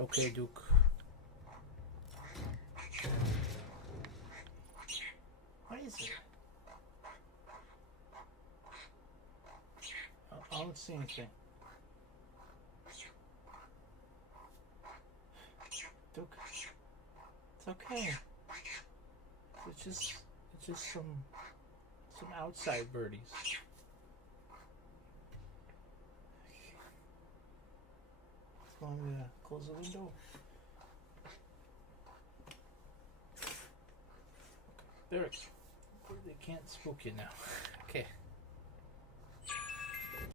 Okay, Duke. What is it? I don't see anything. Duke. It's okay. It's just some outside birdies. Want me to close the window? There. They can't spook you now. Okay.